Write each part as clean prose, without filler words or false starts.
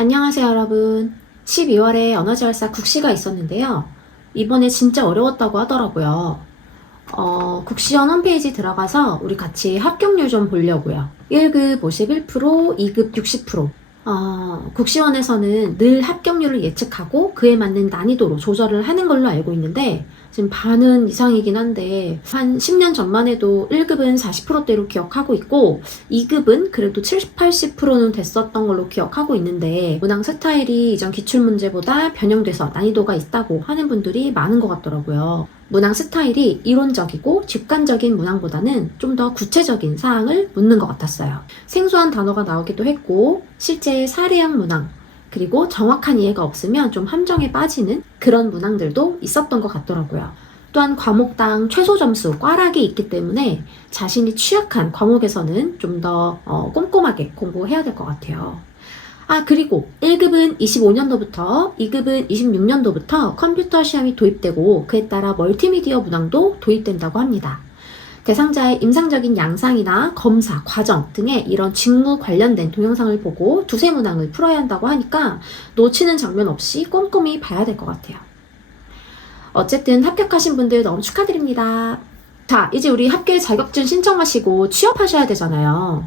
안녕하세요, 여러분. 12월에 언어지원사 국시가 있었는데요. 이번에 진짜 어려웠다고 하더라고요. 국시원 홈페이지 들어가서 우리 같이 합격률 좀 보려고요. 1급 51%, 2급 60%. 국시원에서는 늘 합격률을 예측하고 그에 맞는 난이도로 조절을 하는 걸로 알고 있는데 지금 반은 이상이긴 한데 한 10년 전만 해도 1급은 40%대로 기억하고 있고 2급은 그래도 70, 80%는 됐었던 걸로 기억하고 있는데 문항 스타일이 이전 기출문제보다 변형돼서 난이도가 있다고 하는 분들이 많은 것 같더라고요. 문항 스타일이 이론적이고 직관적인 문항보다는 좀 더 구체적인 사항을 묻는 것 같았어요. 생소한 단어가 나오기도 했고 실제 사례형 문항 그리고 정확한 이해가 없으면 좀 함정에 빠지는 그런 문항들도 있었던 것 같더라고요. 또한 과목당 최소 점수 꽈락이 있기 때문에 자신이 취약한 과목에서는 좀 더 꼼꼼하게 공부해야 될 것 같아요. 그리고 1급은 25년도부터 2급은 26년도부터 컴퓨터 시험이 도입되고 그에 따라 멀티미디어 문항도 도입된다고 합니다. 대상자의 임상적인 양상이나 검사, 과정 등의 이런 직무 관련된 동영상을 보고 두세 문항을 풀어야 한다고 하니까 놓치는 장면 없이 꼼꼼히 봐야 될 것 같아요. 어쨌든 합격하신 분들 너무 축하드립니다. 자, 이제 우리 학교에 자격증 신청하시고 취업하셔야 되잖아요.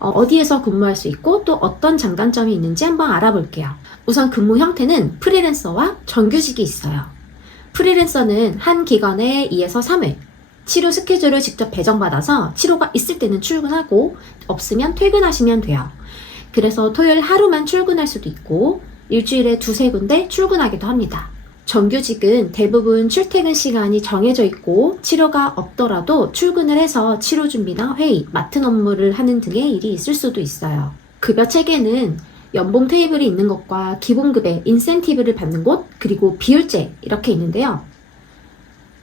어디에서 근무할 수 있고 또 어떤 장단점이 있는지 한번 알아볼게요. 우선 근무 형태는 프리랜서와 정규직이 있어요. 프리랜서는 한 기관에 2에서 3회 치료 스케줄을 직접 배정받아서 치료가 있을 때는 출근하고 없으면 퇴근하시면 돼요. 그래서 토요일 하루만 출근할 수도 있고 일주일에 두세 군데 출근하기도 합니다. 정규직은 대부분 출퇴근 시간이 정해져 있고 치료가 없더라도 출근을 해서 치료 준비나 회의, 맡은 업무를 하는 등의 일이 있을 수도 있어요. 급여 체계는 연봉 테이블이 있는 것과 기본급의 인센티브를 받는 곳, 그리고 비율제 이렇게 있는데요.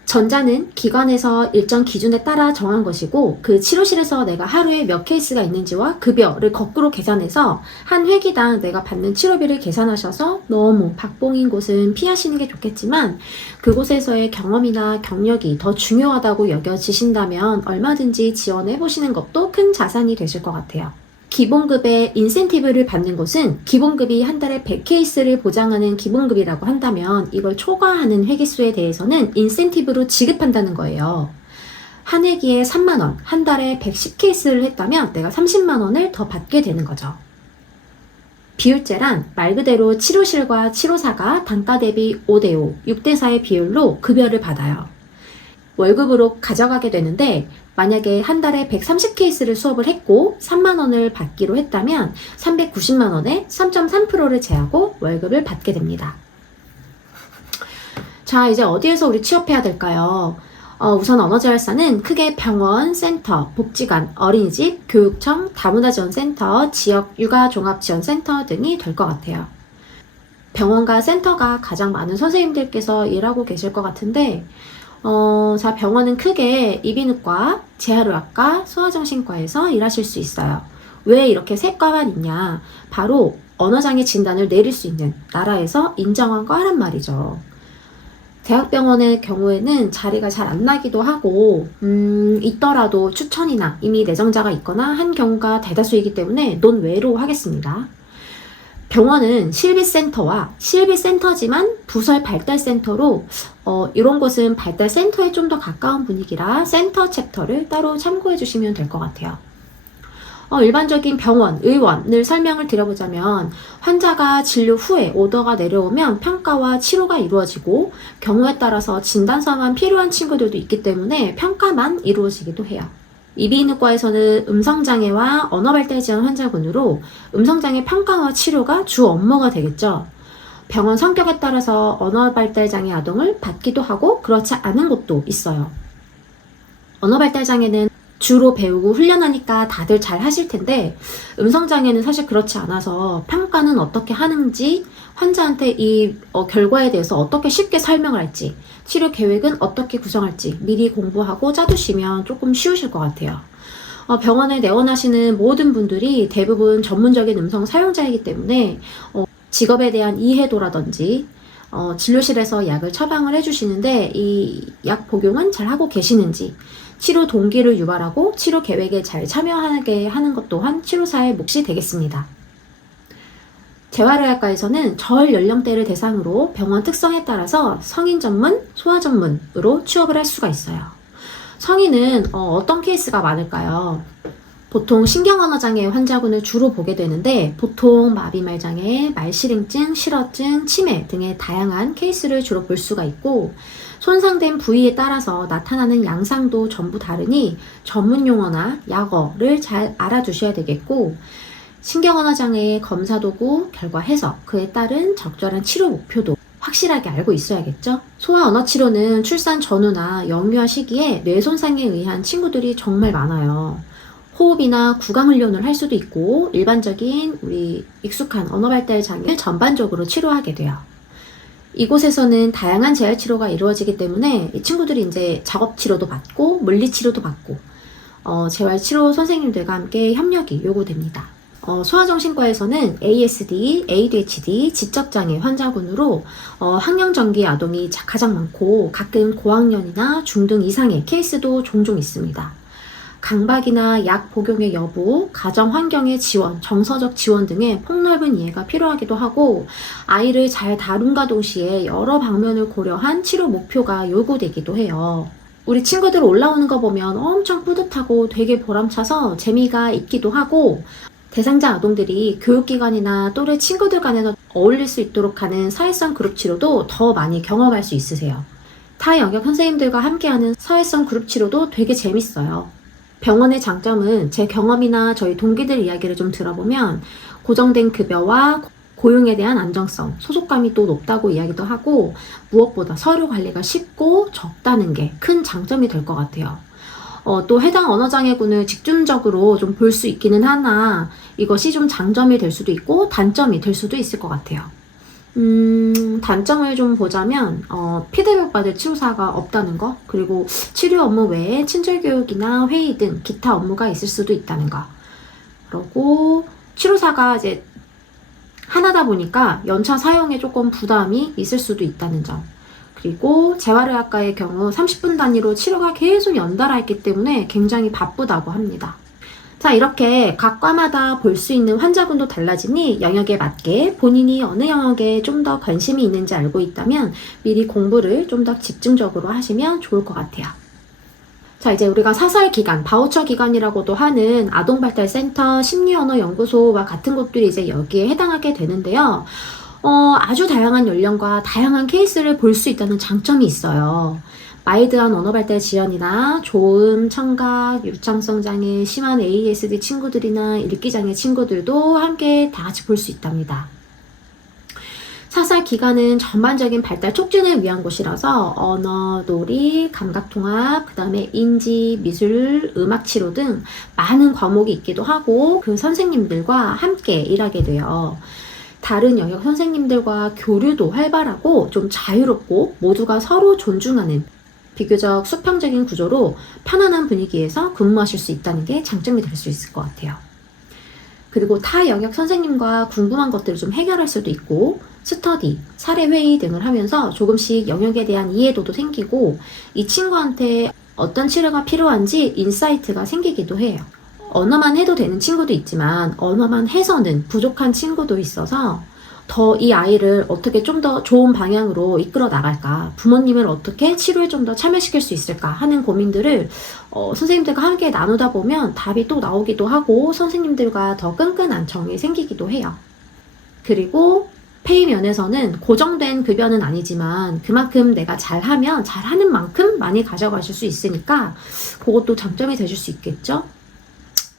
전자는 기관에서 일정 기준에 따라 정한 것이고 그 치료실에서 내가 하루에 몇 케이스가 있는지와 급여를 거꾸로 계산해서 한 회기당 내가 받는 치료비를 계산하셔서 너무 박봉인 곳은 피하시는 게 좋겠지만 그곳에서의 경험이나 경력이 더 중요하다고 여겨지신다면 얼마든지 지원해 보시는 것도 큰 자산이 되실 것 같아요. 기본급의 인센티브를 받는 곳은 기본급이 한 달에 100케이스를 보장하는 기본급이라고 한다면 이걸 초과하는 회기수에 대해서는 인센티브로 지급한다는 거예요. 한 회기에 3만원, 한 달에 110케이스를 했다면 내가 30만원을 더 받게 되는 거죠. 비율제란 말 그대로 치료실과 치료사가 단가 대비 5대5, 6대4의 비율로 급여를 받아요. 월급으로 가져가게 되는데 만약에 한 달에 130케이스를 수업을 했고 3만원을 받기로 했다면 390만원에 3.3%를 제하고 월급을 받게 됩니다. 자, 이제 어디에서 우리 취업해야 될까요? 우선 언어재활사는 크게 병원, 센터, 복지관, 어린이집, 교육청, 다문화지원센터, 지역 육아종합지원센터 등이 될 것 같아요. 병원과 센터가 가장 많은 선생님들께서 일하고 계실 것 같은데 자, 병원은 크게 이비인후과, 재활의학과, 소아정신과에서 일하실 수 있어요. 왜 이렇게 세 과만 있냐? 바로 언어장애 진단을 내릴 수 있는 나라에서 인정한 과란 말이죠. 대학병원의 경우에는 자리가 잘 안 나기도 하고 있더라도 추천이나 이미 내정자가 있거나 한 경우가 대다수이기 때문에 논외로 하겠습니다. 병원은 실비센터와 실비센터지만 부설 발달센터로 이런 곳은 발달센터에 좀 더 가까운 분위기라 센터 챕터를 따로 참고해 주시면 될 것 같아요. 일반적인 병원, 의원을 설명을 드려보자면 환자가 진료 후에 오더가 내려오면 평가와 치료가 이루어지고 경우에 따라서 진단서만 필요한 친구들도 있기 때문에 평가만 이루어지기도 해요. 이비인후과에서는 음성장애와 언어발달지원 환자군으로 음성장애 평가와 치료가 주 업무가 되겠죠. 병원 성격에 따라서 언어발달장애 아동을 받기도 하고 그렇지 않은 곳도 있어요. 언어발달장애는 주로 배우고 훈련하니까 다들 잘 하실 텐데 음성장애는 사실 그렇지 않아서 평가는 어떻게 하는지 환자한테 이 결과에 대해서 어떻게 쉽게 설명을 할지 치료 계획은 어떻게 구성할지 미리 공부하고 짜두시면 조금 쉬우실 것 같아요. 병원에 내원하시는 모든 분들이 대부분 전문적인 음성 사용자이기 때문에 직업에 대한 이해도라든지 진료실에서 약을 처방을 해주시는데 이 약 복용은 잘 하고 계시는지 치료 동기를 유발하고 치료 계획에 잘 참여하게 하는 것 또한 치료사의 몫이 되겠습니다. 재활의학과에서는 절 연령대를 대상으로 병원 특성에 따라서 성인 전문, 소아 전문으로 취업을 할 수가 있어요. 성인은 어떤 케이스가 많을까요? 보통 신경언어장애 환자군을 주로 보게 되는데 보통 마비말장애, 말실행증, 실어증, 치매 등의 다양한 케이스를 주로 볼 수가 있고 손상된 부위에 따라서 나타나는 양상도 전부 다르니 전문 용어나 약어를 잘 알아두셔야 되겠고 신경언어장애의 검사 도구, 결과 해석, 그에 따른 적절한 치료 목표도 확실하게 알고 있어야겠죠? 소아 언어 치료는 출산 전후나 영유아 시기에 뇌 손상에 의한 친구들이 정말 많아요. 호흡이나 구강 훈련을 할 수도 있고 일반적인 우리 익숙한 언어 발달 장애를 전반적으로 치료하게 돼요. 이곳에서는 다양한 재활 치료가 이루어지기 때문에 이 친구들이 이제 작업 치료도 받고 물리 치료도 받고 재활 치료 선생님들과 함께 협력이 요구됩니다. 소아정신과에서는 ASD, ADHD, 지적장애 환자군으로 학령정기 아동이 가장 많고 가끔 고학년이나 중등 이상의 케이스도 종종 있습니다. 강박이나 약 복용의 여부, 가정 환경의 지원, 정서적 지원 등의 폭넓은 이해가 필요하기도 하고 아이를 잘 다룬과 동시에 여러 방면을 고려한 치료 목표가 요구되기도 해요. 우리 친구들 올라오는 거 보면 엄청 뿌듯하고 되게 보람차서 재미가 있기도 하고 대상자 아동들이 교육기관이나 또래 친구들 간에서 어울릴 수 있도록 하는 사회성 그룹 치료도 더 많이 경험할 수 있으세요. 타 영역 선생님들과 함께하는 사회성 그룹 치료도 되게 재밌어요. 병원의 장점은 제 경험이나 저희 동기들 이야기를 좀 들어보면 고정된 급여와 고용에 대한 안정성, 소속감이 또 높다고 이야기도 하고 무엇보다 서류 관리가 쉽고 적다는 게 큰 장점이 될 것 같아요. 또 해당 언어장애군을 집중적으로 좀 볼 수 있기는 하나 이것이 좀 장점이 될 수도 있고 단점이 될 수도 있을 것 같아요. 단점을 좀 보자면 피드백 받을 치료사가 없다는 거, 그리고 치료 업무 외에 친절교육이나 회의 등 기타 업무가 있을 수도 있다는 거, 그리고 치료사가 이제 하나다 보니까 연차 사용에 조금 부담이 있을 수도 있다는 점, 그리고 재활의학과의 경우 30분 단위로 치료가 계속 연달아 있기 때문에 굉장히 바쁘다고 합니다. 자, 이렇게 각 과마다 볼 수 있는 환자군도 달라지니 영역에 맞게 본인이 어느 영역에 좀 더 관심이 있는지 알고 있다면 미리 공부를 좀 더 집중적으로 하시면 좋을 것 같아요. 자, 이제 우리가 사설 기관, 바우처 기관이라고도 하는 아동발달센터, 심리언어연구소와 같은 곳들이 이제 여기에 해당하게 되는데요. 아주 다양한 연령과 다양한 케이스를 볼 수 있다는 장점이 있어요. 마일드한 언어발달 지연이나 조음, 청각, 유창성 장애, 심한 ASD 친구들이나 읽기장애 친구들도 함께 다 같이 볼 수 있답니다. 사설 기관은 전반적인 발달 촉진을 위한 곳이라서 언어, 놀이, 감각통합, 그 다음에 인지, 미술, 음악치료 등 많은 과목이 있기도 하고 그 선생님들과 함께 일하게 돼요. 다른 영역 선생님들과 교류도 활발하고 좀 자유롭고 모두가 서로 존중하는 비교적 수평적인 구조로 편안한 분위기에서 근무하실 수 있다는 게 장점이 될 수 있을 것 같아요. 그리고 타 영역 선생님과 궁금한 것들을 좀 해결할 수도 있고 스터디, 사례회의 등을 하면서 조금씩 영역에 대한 이해도도 생기고 이 친구한테 어떤 치료가 필요한지 인사이트가 생기기도 해요. 언어만 해도 되는 친구도 있지만 언어만 해서는 부족한 친구도 있어서 더 이 아이를 어떻게 좀 더 좋은 방향으로 이끌어 나갈까, 부모님을 어떻게 치료에 좀 더 참여시킬 수 있을까 하는 고민들을 선생님들과 함께 나누다 보면 답이 또 나오기도 하고 선생님들과 더 끈끈한 정이 생기기도 해요. 그리고 페이 면에서는 고정된 급여는 아니지만 그만큼 내가 잘하면 잘하는 만큼 많이 가져가실 수 있으니까 그것도 장점이 되실 수 있겠죠?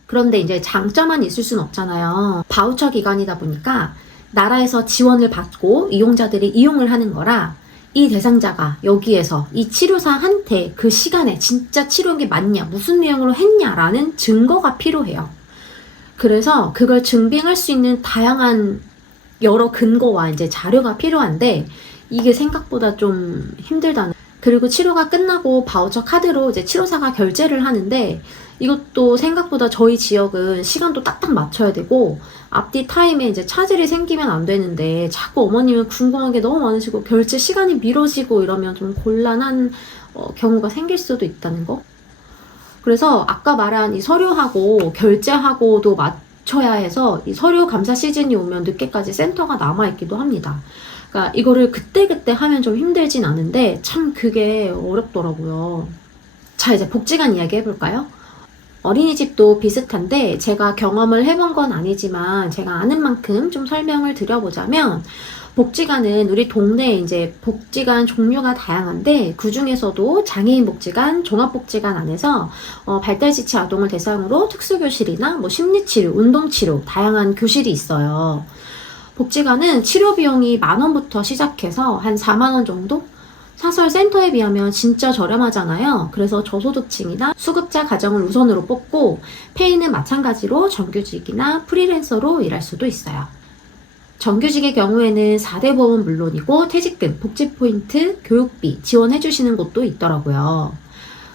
그런데 이제 장점만 있을 순 없잖아요. 바우처 기관이다 보니까 나라에서 지원을 받고 이용자들이 이용을 하는 거라 이 대상자가 여기에서 이 치료사한테 그 시간에 진짜 치료한 게 맞냐, 무슨 내용으로 했냐라는 증거가 필요해요. 그래서 그걸 증빙할 수 있는 다양한 여러 근거와 이제 자료가 필요한데 이게 생각보다 좀 힘들다는. 그리고 치료가 끝나고 바우처 카드로 이제 치료사가 결제를 하는데 이것도 생각보다 저희 지역은 시간도 딱딱 맞춰야 되고 앞뒤 타임에 이제 차질이 생기면 안 되는데 자꾸 어머님은 궁금한 게 너무 많으시고 결제 시간이 미뤄지고 이러면 좀 곤란한 경우가 생길 수도 있다는 거. 그래서 아까 말한 이 서류하고 결제하고도 붙여야 해서 이 서류 감사 시즌이 오면 늦게까지 센터가 남아있기도 합니다. 그러니까 이거를 그때그때 하면 좀 힘들진 않은데 참 그게 어렵더라고요. 자, 이제 복지관 이야기 해볼까요? 어린이집도 비슷한데 제가 경험을 해본 건 아니지만 제가 아는 만큼 좀 설명을 드려보자면, 복지관은 우리 동네에 이제 복지관 종류가 다양한데 그 중에서도 장애인 복지관, 종합복지관 안에서 발달지치 아동을 대상으로 특수교실이나 뭐 심리치료, 운동치료 다양한 교실이 있어요. 복지관은 치료 비용이 10,000원부터 시작해서 한 40,000원 정도? 사설 센터에 비하면 진짜 저렴하잖아요. 그래서 저소득층이나 수급자 가정을 우선으로 뽑고, 페이는 마찬가지로 정규직이나 프리랜서로 일할 수도 있어요. 정규직의 경우에는 4대 보험은 물론이고 퇴직금, 복지포인트, 교육비 지원해주시는 곳도 있더라고요.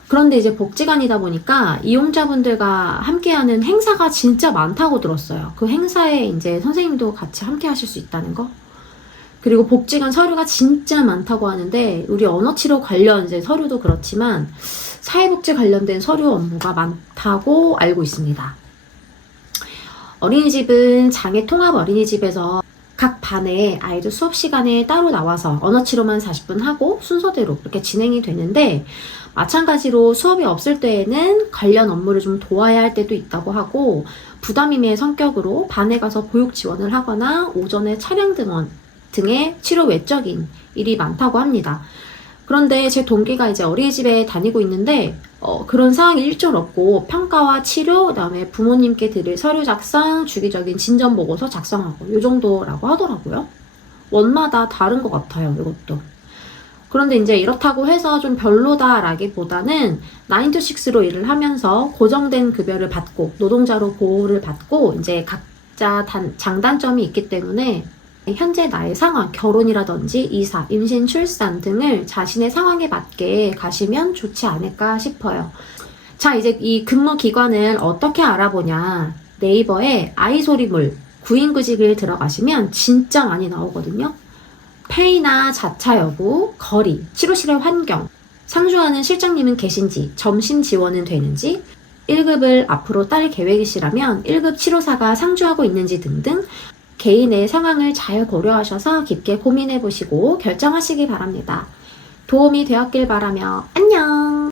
그런데 이제 복지관이다 보니까 이용자분들과 함께하는 행사가 진짜 많다고 들었어요. 그 행사에 이제 선생님도 같이 함께 하실 수 있다는 거. 그리고 복지관 서류가 진짜 많다고 하는데, 우리 언어치료 관련 이제 서류도 그렇지만 사회복지 관련된 서류 업무가 많다고 알고 있습니다. 어린이집은 장애통합 어린이집에서 각 반에 아이들 수업 시간에 따로 나와서 언어치료만 40분 하고 순서대로 그렇게 진행이 되는데, 마찬가지로 수업이 없을 때에는 관련 업무를 좀 도와야 할 때도 있다고 하고, 부담임의 성격으로 반에 가서 보육 지원을 하거나 오전에 차량 등의 치료 외적인 일이 많다고 합니다. 그런데 제 동기가 이제 어린이집에 다니고 있는데 그런 사항이 일절 없고, 평가와 치료, 그다음에 부모님께 드릴 서류 작성, 주기적인 진전 보고서 작성하고 요 정도라고 하더라고요. 원마다 다른 것 같아요, 이것도. 그런데 이제 이렇다고 해서 좀 별로다라기보다는 9to6로 일을 하면서 고정된 급여를 받고 노동자로 보호를 받고 이제 각자 장단점이 있기 때문에 현재 나의 상황, 결혼이라든지 이사, 임신, 출산 등을 자신의 상황에 맞게 가시면 좋지 않을까 싶어요. 자, 이제 이 근무 기관을 어떻게 알아보냐. 네이버에 아이소리몰 구인구직을 들어가시면 진짜 많이 나오거든요. 페이나 자차 여부, 거리, 치료실의 환경, 상주하는 실장님은 계신지, 점심 지원은 되는지, 1급을 앞으로 딸 계획이시라면 1급 치료사가 상주하고 있는지 등등 개인의 상황을 잘 고려하셔서 깊게 고민해 보시고 결정하시기 바랍니다. 도움이 되었길 바라며 안녕!